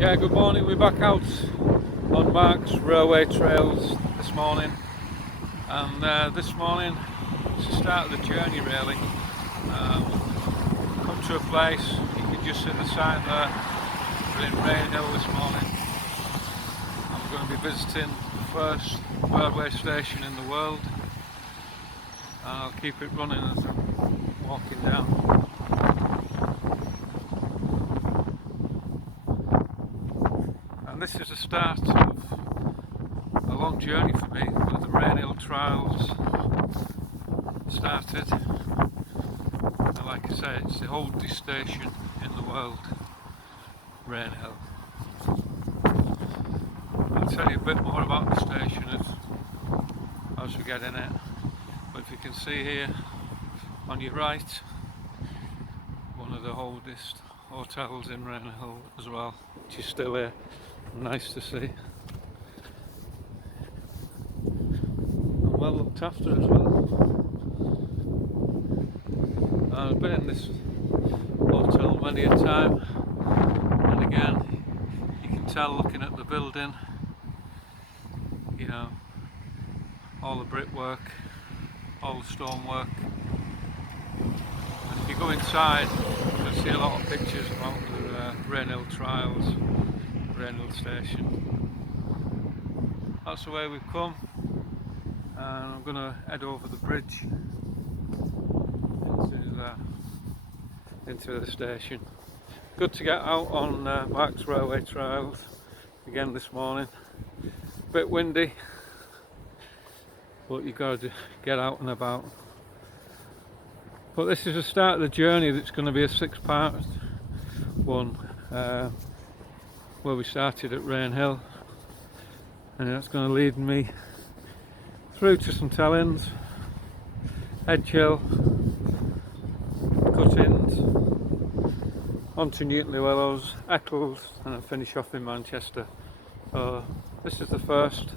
Yeah, good morning. We're back out on Mark's railway trails this morning, and this morning it's the start of the journey really. Come to a place, you can just see the sign there. We're in Rainhill this morning, and we're going to be visiting the first railway station in the world, and I'll keep it running as I'm walking down. And this is the start of a long journey for me, where the rainhill trials started. And like I say, it's the oldest station in the world, Rainhill. I'll tell you a bit more about the station as we get in it. But if you can see here on your right, one of the oldest hotels in Rainhill as well, which is still here. Nice to see. And well looked after as well. I've been in this hotel many a time, and again, you can tell looking at the building, you know, all the brickwork, all the stonework. And if you go inside, you can see a lot of pictures about the rainhill trials, Rainhill station. That's the way we've come, and I'm going to head over the bridge into the station. Good to get out on Mark's railway trials again this morning. Bit windy, but you've got to get out and about. But this is the start of the journey. That's going to be a 6-part one, where we started at Rainhill, and that's going to lead me through to St Helens, Edgehill, Cuttings, onto Newtonley Willows, Eccles, and then finish off in Manchester. So this is the first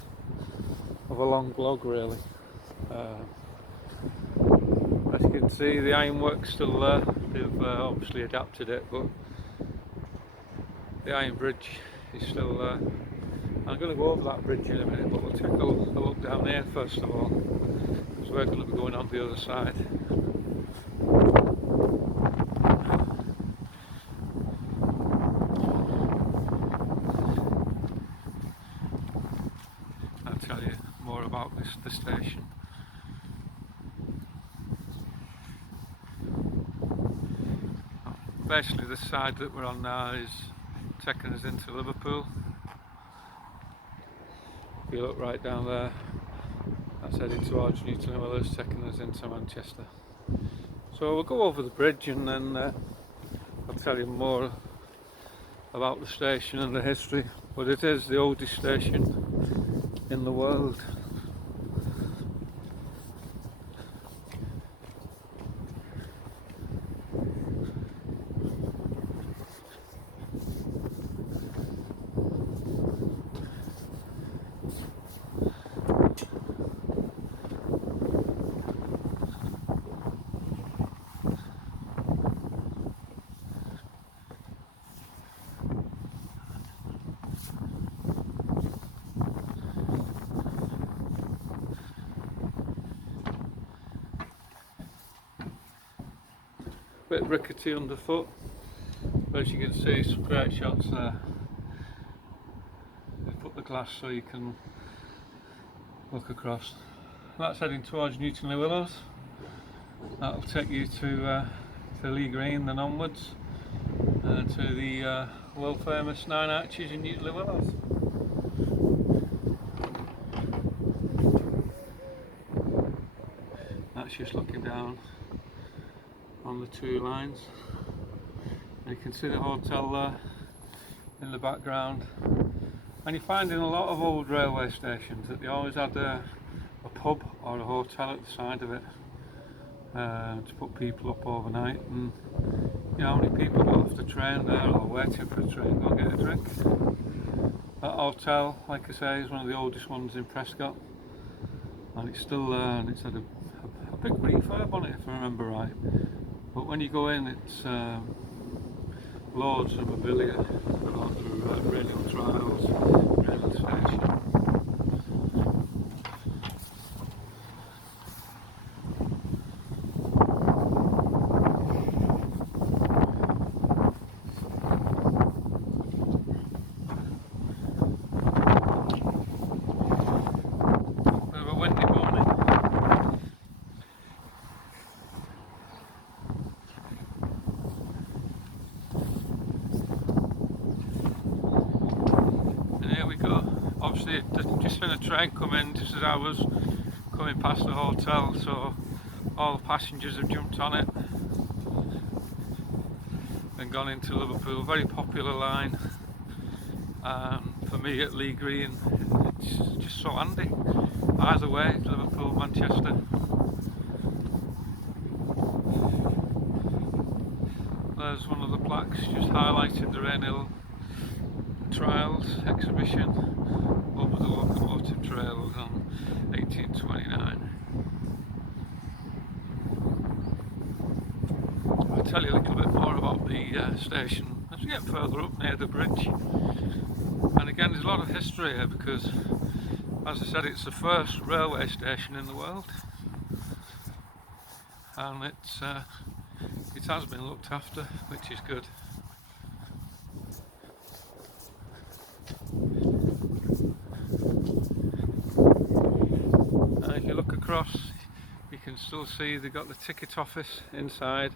of a long vlog really. As you can see, the ironwork's still there. They've obviously adapted it, but the iron bridge is still there. I'm going to go over that bridge in a minute, but we'll take a look down here first of all, because we're going to be going on the other side. I'll tell you more about the station. Basically, the side that we're on now is taking us into Liverpool. If you look right down there, that's heading towards Newtonley Willows, taking us into Manchester. So we'll go over the bridge, and then I'll tell you more about the station and the history. But it is the oldest station in the world. Bit rickety underfoot, but as you can see, some great shots there. They put the glass so you can look across. That's heading towards Newtonley Willows. That'll take you to Lee Green, then onwards, and to the world famous 9 Arches in Newtonley Willows. That's just looking down on the 2 lines, and you can see the hotel there in the background. And you find in a lot of old railway stations that they always had a pub or a hotel at the side of it, to put people up overnight. And you know how many people go off the train there or waiting for a train to go get a drink. That hotel, like I say, is one of the oldest ones in Prescott, and it's still there, and it's had a big refurb on it if I remember right. But when you go in, it's loads of mobilia, loads of rainhill trials, rainhill station. Bit of a windy morning. And here we go. Obviously, just seen a train come in just as I was coming past the hotel, so all the passengers have jumped on it and gone into Liverpool. Very popular line. For me at Lee Green, it's just so handy. Either way, Liverpool, Manchester. There's one of the plaques just highlighting the rainhill trials exhibition over the locomotive trails on 1829. I'll tell you a little bit more about the station as we get further up near the bridge. And again, there's a lot of history here because, as I said, it's the first railway station in the world, and it has been looked after, which is good. And if you look across, you can still see they've got the ticket office inside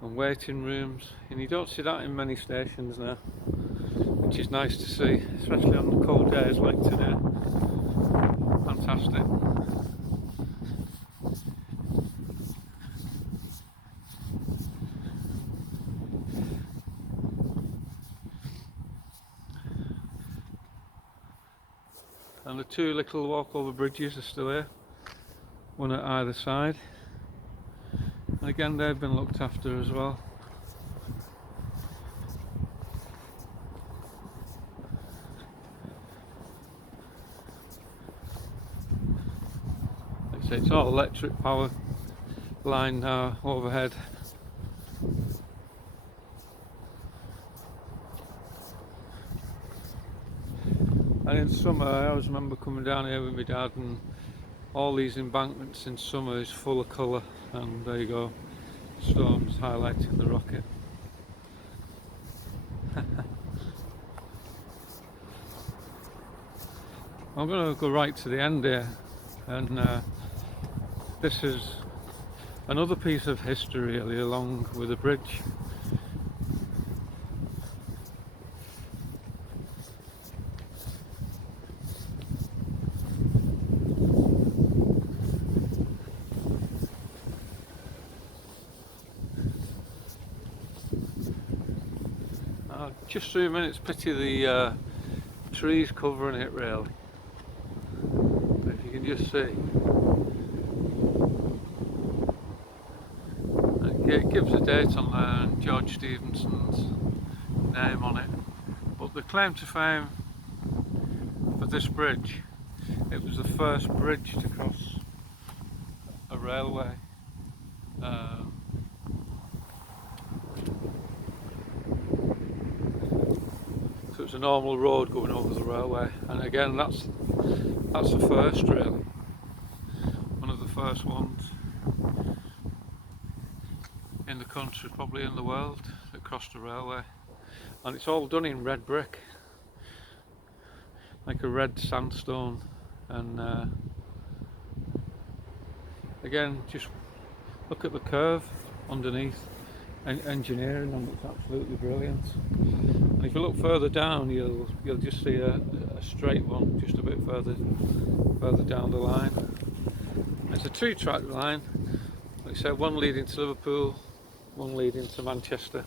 and waiting rooms, and you don't see that in many stations now, which is nice to see, especially on the cold days like today. Fantastic. And the two little walkover bridges are still here, one at either side, and again they've been looked after as well. Like I say, it's all electric power line now overhead. And in summer, I always remember coming down here with my dad, and all these embankments in summer is full of colour, and there you go, storms highlighting the rocket. I'm going to go right to the end here, and this is another piece of history really along with the bridge. Just 3 minutes, pity the trees covering it really. But if you can just see, it gives a date on there and George Stephenson's name on it. But the claim to fame for this bridge, it was the first bridge to cross a railway. So it's a normal road going over the railway, and again that's the first really, one of the first ones in the country, probably in the world, that crossed a railway. And it's all done in red brick, like a red sandstone, and again just look at the curve underneath. Engineering on it's absolutely brilliant. And if you look further down, you'll just see a straight one just a bit further down the line. It's a 2-track line, like I said, one leading to Liverpool, one leading to Manchester.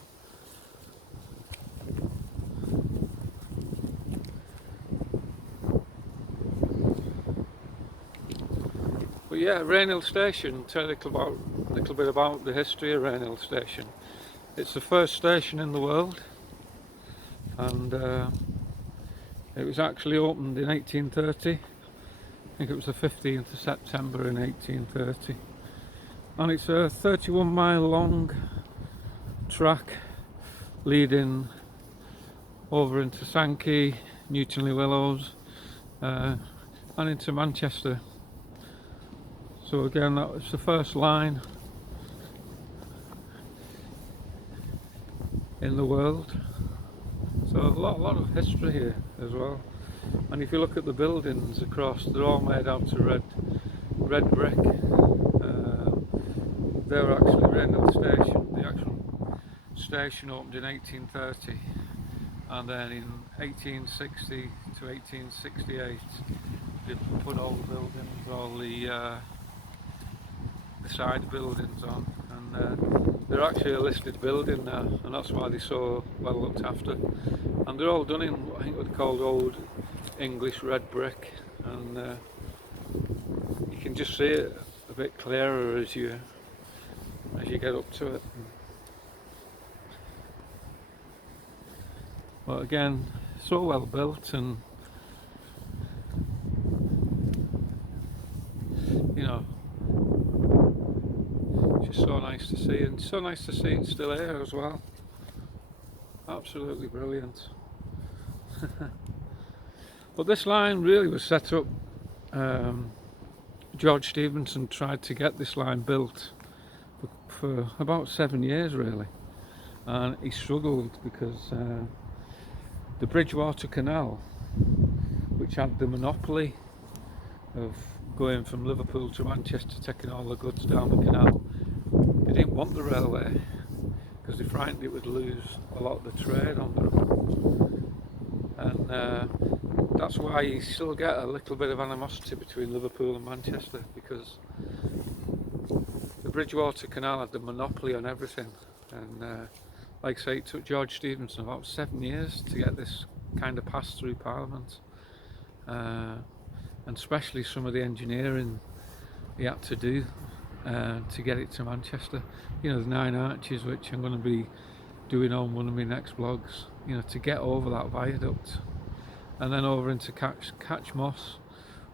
But yeah, Rainhill Station, tell you a little bit about the history of Rainhill Station. It's the first station in the world, and it was actually opened in 1830. I think it was the 15th of September in 1830. And it's a 31-mile long track leading over into Sankey, Newtonley Willows, and into Manchester. So again, that was the first line in the world. So a lot of history here as well. And if you look at the buildings across, they're all made out of red brick. They were actually Rainhill Station. The actual station opened in 1830, and then in 1860 to 1868 they put all the buildings, all the side buildings on, and they're actually a listed building now, and that's why they're so well looked after. And they're all done in, I think, what they called old English red brick, and you can just see it a bit clearer as you get up to it. But again, so well built, and you know, it's just so nice to see, and so nice to see it still here as well. Absolutely brilliant. But this line really was set up, George Stephenson tried to get this line built for about 7 years really, and he struggled because the Bridgewater Canal, which had the monopoly of going from Liverpool to Manchester, taking all the goods down the canal, they didn't want the railway because they frightened it would lose a lot of the trade on the road. And that's why you still get a little bit of animosity between Liverpool and Manchester, because the Bridgewater Canal had the monopoly on everything. And like I say, it took George Stephenson about 7 years to get this kind of passed through Parliament, and especially some of the engineering he had to do to get it to Manchester. You know, the 9 arches, which I'm going to be doing on one of my next vlogs, you know, to get over that viaduct and then over into Catch Moss,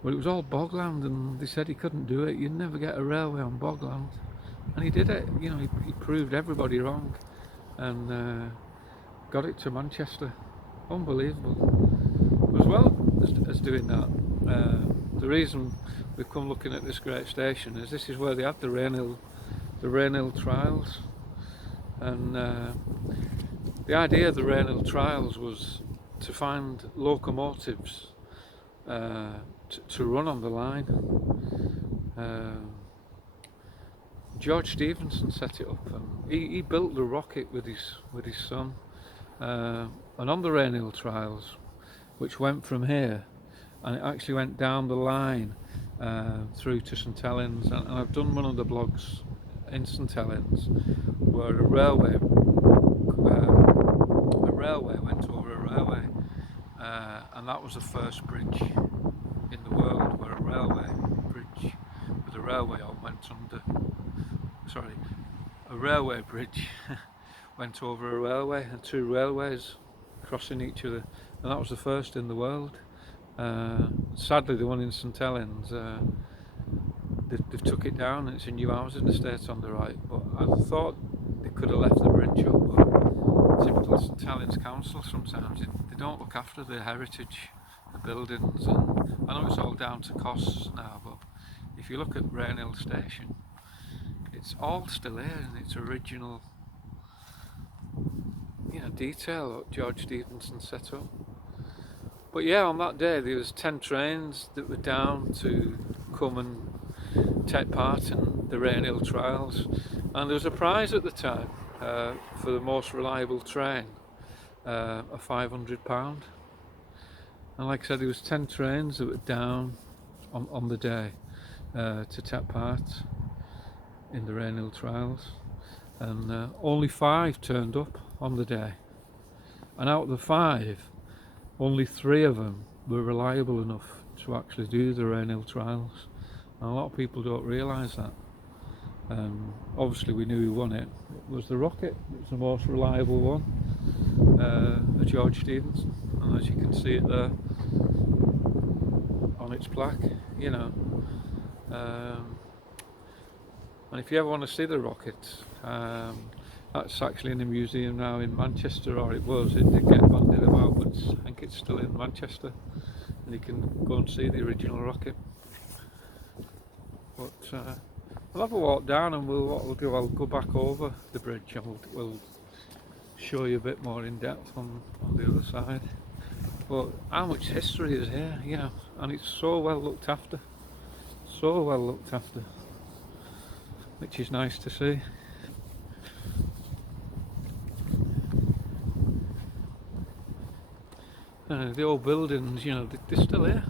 where it was all bogland, and they said he couldn't do it. You'd never get a railway on bogland, and he did it. You know, he proved everybody wrong, and got it to Manchester. Unbelievable. As well as doing that, the reason we've come looking at this great station is this is where they had the rainhill trials, and the idea of the rainhill trials was to find locomotives to run on the line. George Stephenson set it up, and he built the rocket with his son, and on the rainhill trials, which went from here, and it actually went down the line through to St Helens, and I've done one of the blogs in St Helens where a railway went over a railway, and that was the first bridge in the world where a railway bridge with a railway arm went under. Sorry, a railway bridge went over a railway, and 2 railways crossing each other, and that was the first in the world. Sadly, the one in St Helens, they've took it down, and it's a new housing estate on the right, but I thought they could have left the bridge up, but typical St Helens Council, sometimes they don't look after the heritage, the buildings, and I know it's all down to costs now, but if you look at Rainhill Station, it's all still here in its original, you know, detail that George Stephenson set up. But yeah, on that day there was 10 trains that were down to come and take part in the Rainhill trials, and there was a prize at the time for the most reliable train of £500. And like I said, there was 10 trains that were down on the day to take part in the Rainhill trials, and only 5 turned up on the day, and out of the 5, only 3 of them were reliable enough to actually do the Rainhill trials, and a lot of people don't realise that. Obviously we knew who won it. It was the rocket. It was the most reliable one, the George Stephenson, and as you can see it there on its plaque, you know. And if you ever want to see the rocket, That's actually in a museum now in Manchester, or it was. It did get banded about, but I think it's still in Manchester, and you can go and see the original rocket. But we'll have a walk down, and what we'll do, I'll go back over the bridge, and we'll show you a bit more in depth on the other side. But how much history is here, you know, and it's so well looked after, which is nice to see. The old buildings, you know, they're still here.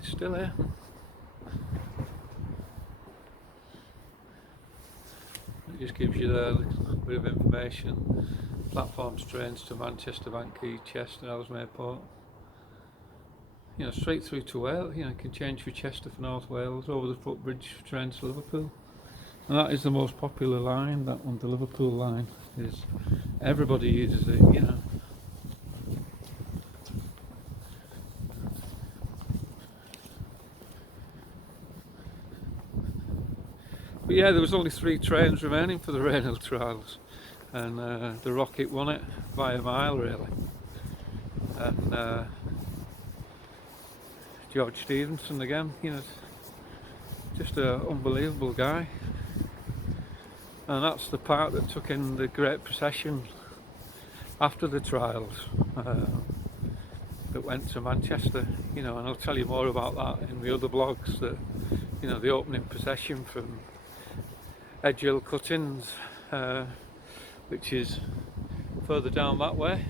They're still here. It just gives you a little bit of information. Platforms, trains to Manchester, Banquay, Chester, Ellesmere Port. You know, straight through to Wales. You know, you can change for Chester for North Wales, over the footbridge trains to Liverpool. And that is the most popular line, that one, the Liverpool line. Everybody uses it, you know. But yeah, there was only 3 trains remaining for the rainhill trials, and the rocket won it by a mile, really. And George Stephenson again, you know, just an unbelievable guy. And that's the part that took in the great procession after the trials that went to Manchester, you know, and I'll tell you more about that in the other blogs. That, you know, the opening procession from Edgehill Cuttings, which is further down that way.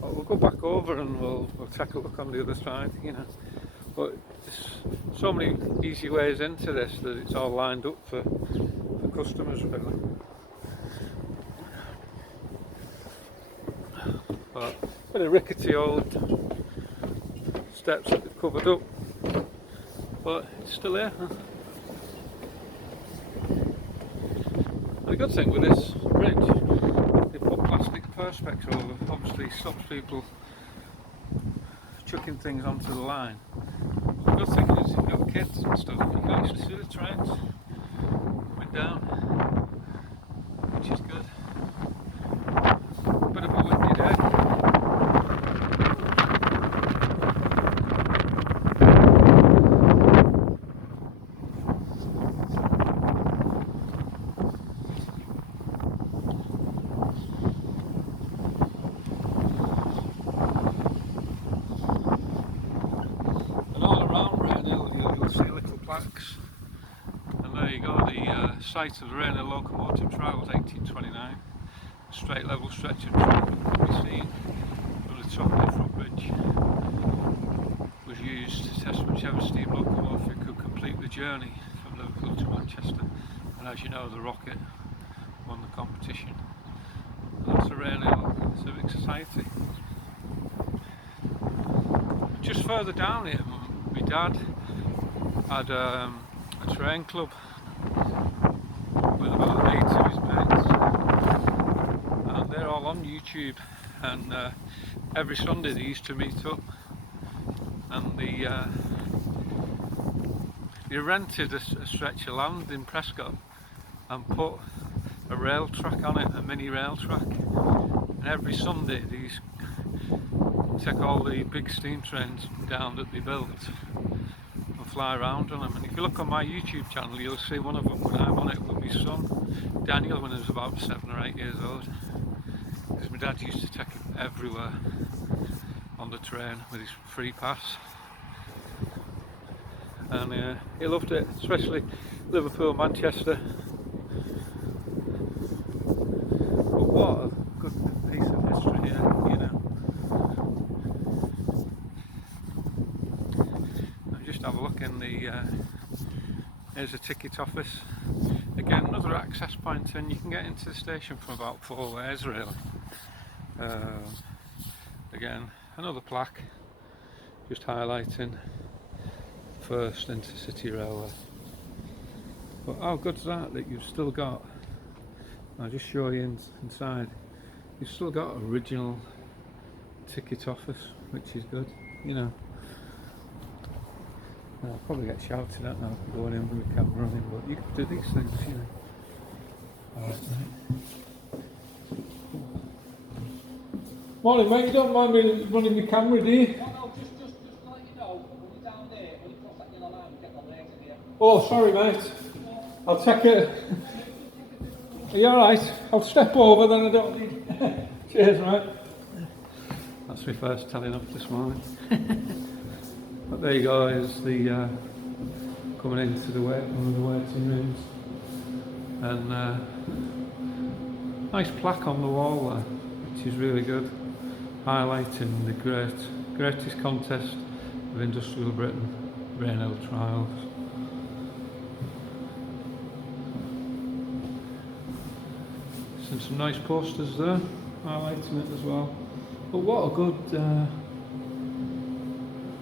But we'll go back over and we'll take a look on the other side, you know. But there's so many easy ways into this that it's all lined up for customers, really. But a bit of rickety old steps that they've covered up, but it's still here. The good thing with this bridge, they put plastic perspex over. Obviously stops people chucking things onto the line. The good thing is, if you've got kids and stuff, you can actually see the trains coming down, which is good. Bit of a windy day. And there you go, the site of the rainhill locomotive trials, 1829. A straight level stretch of track can be seen from the top of the footbridge. Was used to test whichever steam locomotive could complete the journey from Liverpool to Manchester. And as you know, the rocket won the competition. And that's the Rainhill Civic Society. Just further down here, my dad had a train club with about 8 of his mates, and they're all on YouTube, and every Sunday they used to meet up, and they rented a stretch of land in Prescott and put a rail track on it, a mini rail track, and every Sunday these take all the big steam trains down that they built and fly around on them. And if you look on my YouTube channel, you'll see one of them when I'm on it with my son Daniel when he was about 7 or 8 years old, because my dad used to take him everywhere on the train with his free pass, and he loved it, especially Liverpool, Manchester. But what a good piece of history here, you know. Just have a look in the here's a ticket office, again another access point, and you can get into the station from about 4 ways, really. Again another plaque just highlighting first intercity railway. But how good's that you've still got, I'll just show you inside, you've still got original ticket office, which is good, you know. I'll probably get shouted at now for going in with the camera running, but you can do these things, you know. Alright, mate. Morning, mate. You don't mind me running the camera, do you? No, just to let you know, when you're down there, when you cross that yellow line, you get the legs in here. Oh, sorry, mate. I'll take it. Are you alright? I'll step over, then I don't need. Cheers, mate. That's my first telling off this morning. But there you go, is the coming into the one of the waiting rooms, and nice plaque on the wall there, which is really good, highlighting the greatest contest of industrial Britain, rainhill trials. And some nice posters there, highlighting it as well. But what a good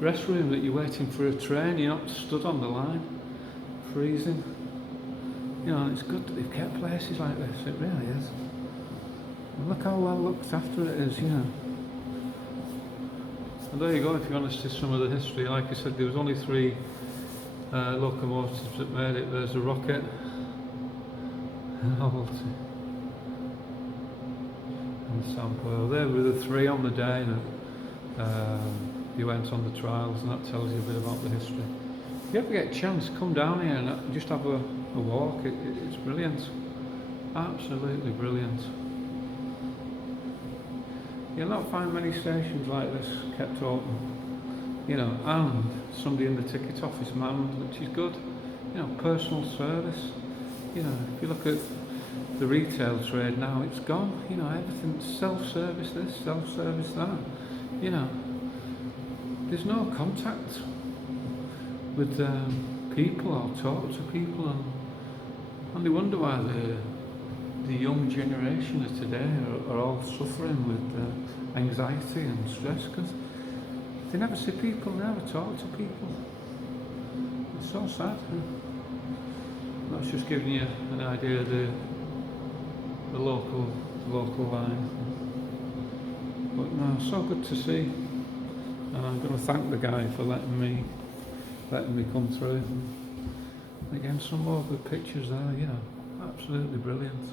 rest room that you're waiting for a train, you're not stood on the line, freezing. You know, it's good that they've kept places like this, it really is. And look how well looked after it is, you know. And there you go, if you want to see some of the history. Like I said, there was only 3 locomotives that made it. There's a rocket, and the sample. There were the 3 on the day that you went on the trials, and that tells you a bit about the history. If you ever get a chance, come down here and just have a walk. It's brilliant, absolutely brilliant. You'll not find many stations like this kept open, you know, and somebody in the ticket office manned, which is good. You know, personal service. You know, if you look at the retail trade now, it's gone. You know, everything's self-service this, self-service that. You know, there's no contact with people or talk to people, and they wonder why the young generation of today are all suffering with anxiety and stress, because they never see people, never talk to people. It's so sad. That's just giving you an idea of the local line. But no, so good to see. And I'm going to thank the guy for letting me come through. And again, some more good pictures there, you know, absolutely brilliant.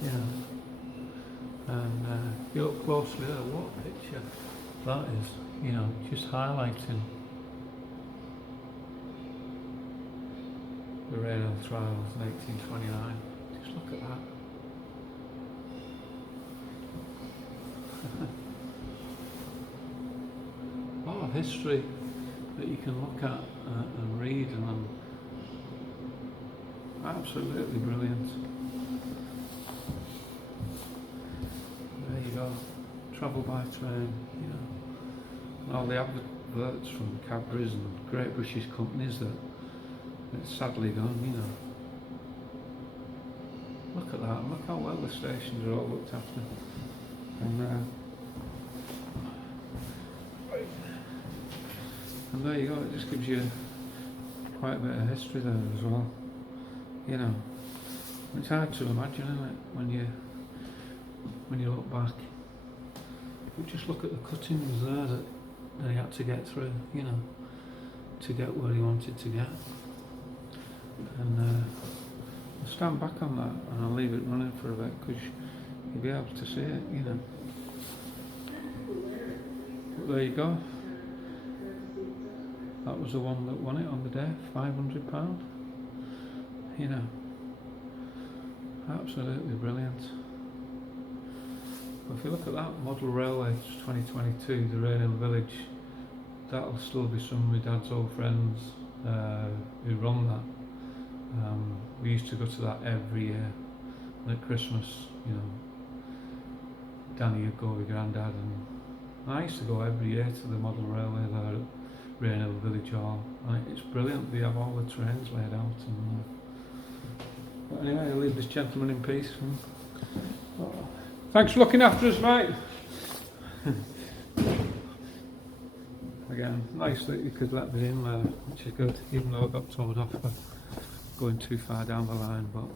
You know, and if you look closely there, what a picture that is, you know, just highlighting the rainhill trials in 1829. Just look at that. A lot of history that you can look at and read, and absolutely brilliant. There you go, travel by train, you know, and all the adverts from Cadbury's and great British companies that it's sadly gone, you know. Look at that, look how well the stations are all looked after. And there you go, it just gives you quite a bit of history there as well. You know, it's hard to imagine, isn't it, when you look back. But just look at the cuttings there that he had to get through, you know, to get where he wanted to get. And I'll stand back on that and I'll leave it running for a bit, because you'll be able to see it, you know. But there you go. That was the one that won it on the day, £500. You know, absolutely brilliant. But if you look at that model railway 2022, the Rainhill Village, that'll still be some of my dad's old friends who run that. We used to go to that every year, and at Christmas, you know, Danny would go with Grandad, and I used to go every year to the model railway there at Rainhill Village Hall. It's brilliant, they have all the trains laid out. And but anyway, I'll leave this gentleman in peace. Thanks for looking after us, mate. Again, nice that you could let me in there, which is good, even though I got told off for going too far down the line. But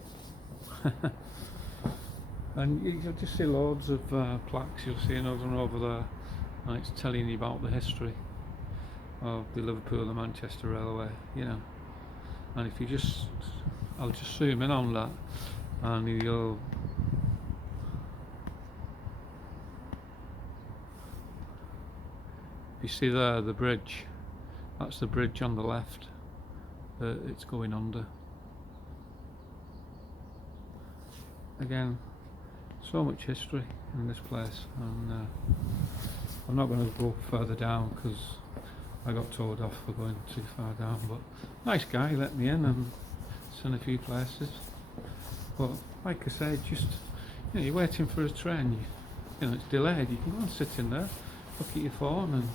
and you'll just see loads of plaques. You'll see another one over there, and it's telling you about the history. of the Liverpool and Manchester Railway, you know. And if you just, I'll just zoom in on that, and you'll, you see there the bridge, that's the bridge on the left that it's going under. Again, so much history in this place, and I'm not going to go further down because I got told off for going too far down, but nice guy, he let me in and seen a few places. But like I said, just, you know, you're waiting for a train, you know, it's delayed, you can go and sit in there, look at your phone and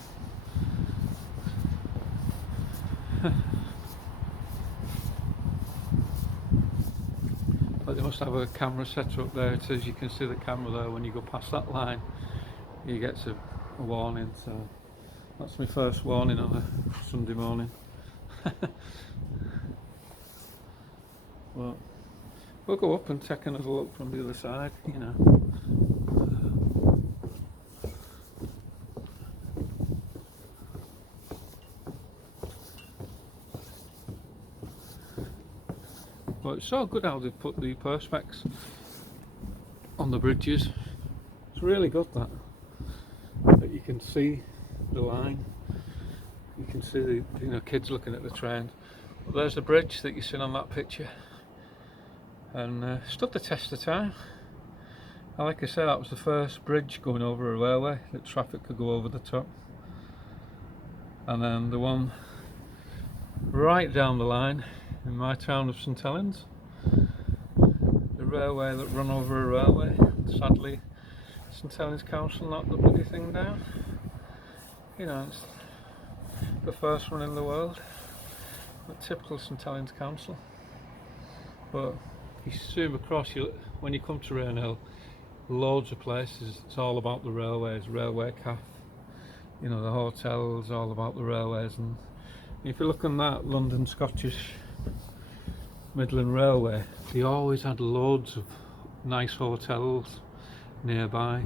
but they must have a camera set up there, so as you can see the camera there when you go past that line, you get a warning. So that's my first warning on a Sunday morning. Well, we'll go up and take another look from the other side, you know. But it's so good how they've put the perspex on the bridges. It's really good that you can see the line, you can see the, you know, kids looking at the train. But there's the bridge that you see on that picture, and stood the test of time. And like I said, that was the first bridge going over a railway that traffic could go over the top. And then the one right down the line in my town of St Helens, the railway that run over a railway. Sadly, St Helens Council knocked the bloody thing down. You know, it's the first one in the world, but typical St Helens Council. But you zoom across, when you come to Rainhill, loads of places, it's all about the railways, railway cafe, you know, the hotels, all about the railways. And if you look on that London Scottish Midland Railway, they always had loads of nice hotels nearby,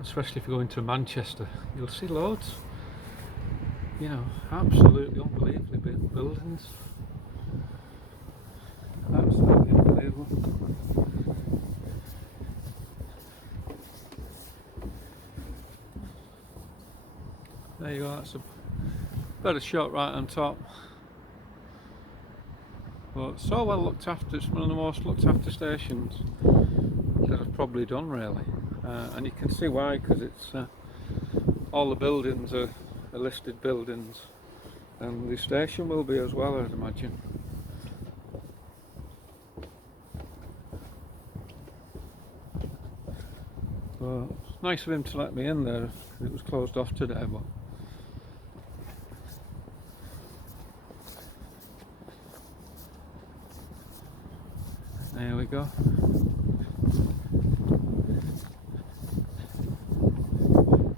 especially if you go into Manchester, you'll see loads, you know, absolutely unbelievably big buildings, absolutely unbelievable. There you go, that's a better shot right on top. But so well looked after, it's one of the most looked after stations that I've probably done really, and you can see why, because it's all the buildings are listed buildings, and the station will be as well, I'd imagine. But it's nice of him to let me in there. It was closed off today, but there we go.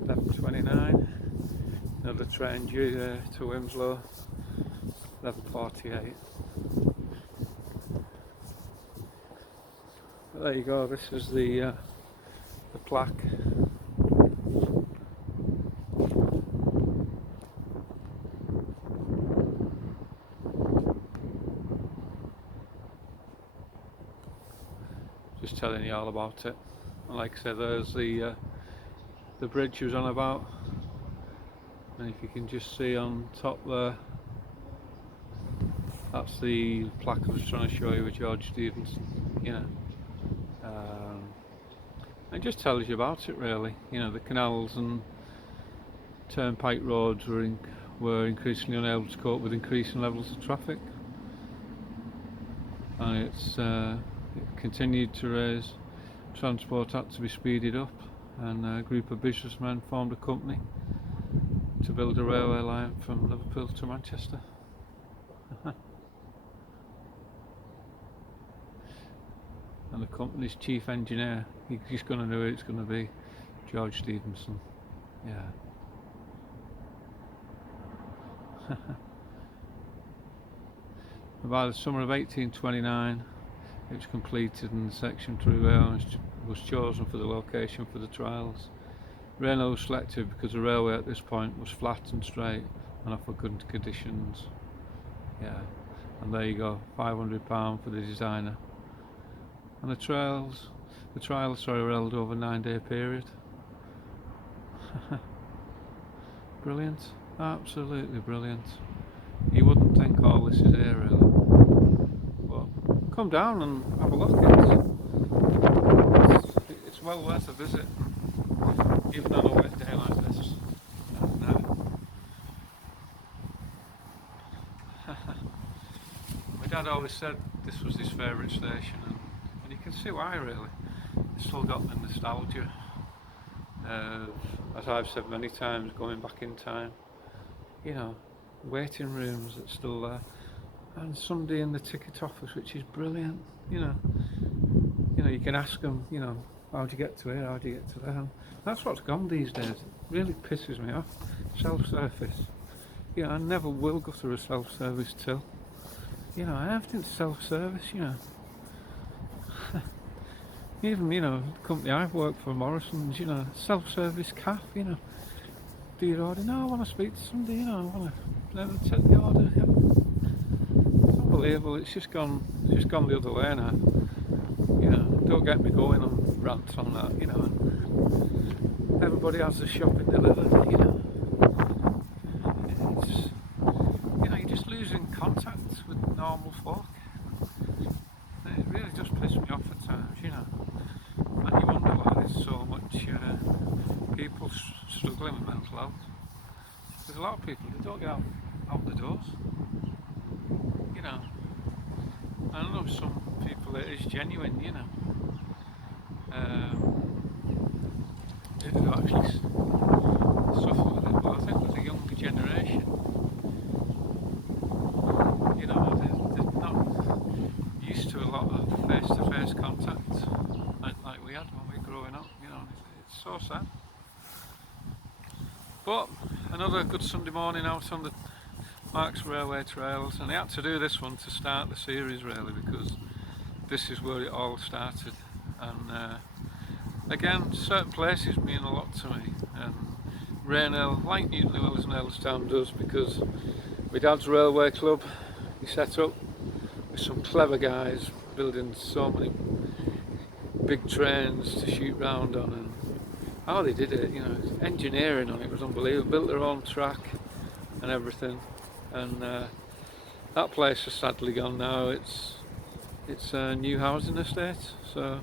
£11.29. Another train due to Winslow. 11.48. There you go. This is the plaque. Just telling you all about it. And like I said, there's the bridge he was on about, and if you can just see on top there, that's the plaque I was trying to show you with George Stephenson, you know. It just tells you about it really, you know, the canals and turnpike roads were increasingly unable to cope with increasing levels of traffic, and it continued to raise. Transport had to be speeded up, and a group of businessmen formed a company to build a railway line from Liverpool to Manchester. And the company's chief engineer, he's going to know it's going to be George Stephenson. Yeah. By the summer of 1829, it was completed, and the section through was chosen for the location for the trials. Rainhill was selected because the railway at this point was flat and straight and offered good conditions. Yeah, and there you go, £500 for the designer. And the trials were held over a 9-day period. Brilliant, absolutely brilliant. You wouldn't think all this is here really, but come down and have a look. It's well worth a visit, even on a wet day like this. And, my dad always said this was his favourite station, and you can see why really. It's still got the nostalgia, as I've said many times, going back in time. You know, waiting rooms that's still there, and somebody in the ticket office, which is brilliant. You know, you can ask them, how do you get to here, how do you get to there? And that's what's gone these days. It really pisses me off. Self-service. I never will go through a self-service till. Everything's self-service. Even the company I've worked for, Morrison's, self-service cafe. Do your order? No, I want to speak to somebody. I want to let them take the order. Yeah. It's unbelievable. It's just gone the other way now. Don't get me going on rants on that. And everybody has the shopping delivered. It's you're just losing contact with normal folk. It really just pisses me off at times. And you wonder why there's so much people struggling with mental health. There's a lot of people who don't get out the doors. I know some people it is genuine, who actually suffer with it. But I think with the younger generation, they're not used to a lot of face-to-face contact like we had when we were growing up. It's so sad. But another good Sunday morning out on the Marks Railway Trails, and I had to do this one to start the series really, because this is where it all started. And again, certain places mean a lot to me, and Rainhill, like Newton Lewis and Elstown, does, because my dad's railway club he set up with some clever guys building so many big trains to shoot round on, and how they did it, engineering on it was unbelievable. Built their own track and everything, and that place has sadly gone now. It's a new housing estate, so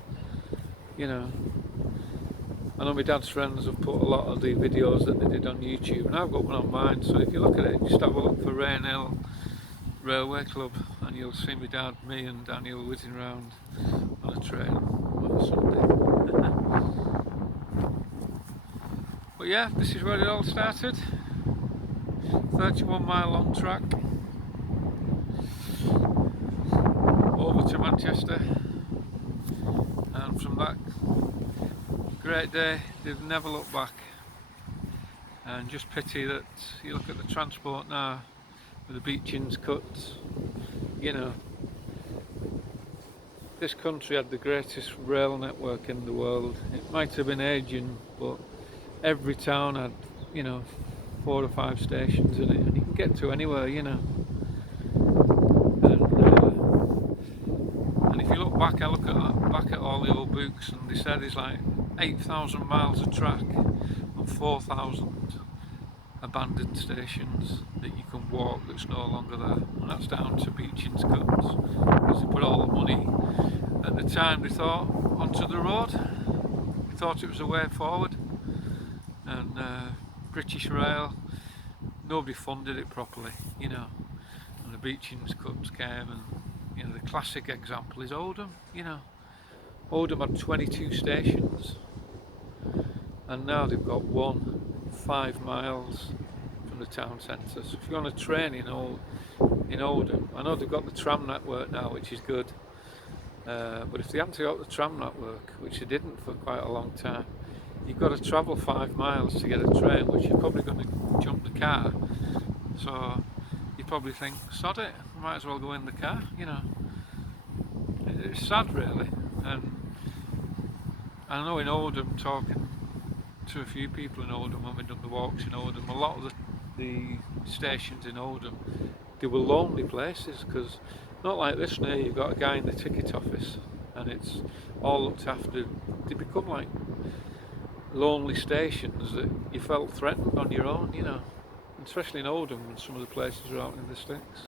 I know my dad's friends have put a lot of the videos that they did on YouTube, and I've got one on mine, so if you look at it, just have a look for Rainhill Railway Club and you'll see my dad, me and Daniel whizzing around on a train on a Sunday. But yeah, this is where it all started. 31-mile long track over to Manchester, and from that great day they've never looked back. And just pity that you look at the transport now with the beachings cuts. This country had the greatest rail network in the world. It might have been aging, but every town had 4 or 5 stations in it, and you can get to anywhere, And if you look back, I look back at all the old books, and they said there's like 8,000 miles of track and 4,000 abandoned stations that you can walk that's no longer there, and that's down to beachings cuts, because they put all the money at the time, they thought, onto the road. They thought it was a way forward, and British Rail, nobody funded it properly, and the beachings cuts came, and the classic example is Oldham. Oldham had 22 stations, and now they've got 5 miles from the town centre. So if you're on a train in Oldham, I know they've got the tram network now, which is good, but if they hadn't got the tram network, which they didn't for quite a long time, you've got to travel 5 miles to get a train, which you're probably going to jump the car. So you probably think, sod it, might as well go in the car. It's sad really. And I know in Oldham, talking to a few people in Oldham when we'd done the walks in Oldham. A lot of the stations in Oldham, they were lonely places, because not like this now, you've got a guy in the ticket office and it's all looked after. They become like lonely stations that you felt threatened on your own, you know, especially in Oldham when some of the places are out in the sticks.